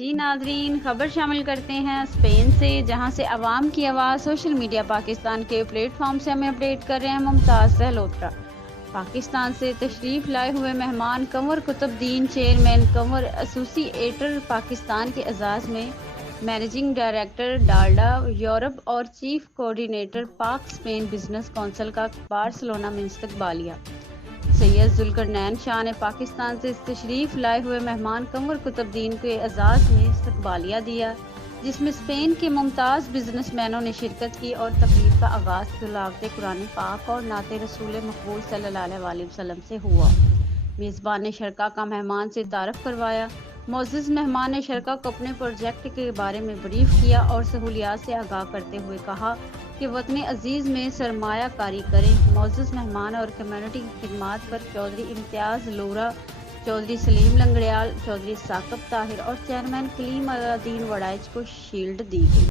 جی ناظرین، خبر شامل کرتے ہیں اسپین سے، جہاں سے عوام کی آواز سوشل میڈیا پاکستان کے پلیٹ فارم سے ہمیں اپڈیٹ کر رہے ہیں ممتاز سہلوترا۔ پاکستان سے تشریف لائے ہوئے مہمان کنور قطب الدین، چیئرمین کنور ایسوسی ایٹر پاکستان کے اعزاز میں مینیجنگ ڈائریکٹر ڈالڈا یورپ اور چیف کوآرڈینیٹر پاک اسپین بزنس کونسل کا بارسلونا میں استقبالیہ۔ سید ذوالقرنین شاہ نے پاکستان سے تشریف لائے ہوئے مہمان کنور قطب الدین کے اعزاز میں استقبالیہ دیا، جس میں اسپین کے ممتاز بزنس مینوں نے شرکت کی اور تقریب کا آغاز تلاوت قرآن پاک اور نعت رسول مقبول صلی اللہ علیہ وسلم سے ہوا۔ میزبان شرکا کا مہمان سے تعارف کروایا۔ معزز مہمان نے شرکا کو اپنے پروجیکٹ کے بارے میں بریف کیا اور سہولیات سے آگاہ کرتے ہوئے کہا کہ وطن عزیز میں سرمایہ کاری کریں۔ معزز مہمان اور کمیونٹی کی خدمات پر چودھری امتیاز لورا، چودھری سلیم لنگڑیال، چودھری ثاقب طاہر اور چیئرمین کلیم الدین وڑائچ کو شیلڈ دی گئی۔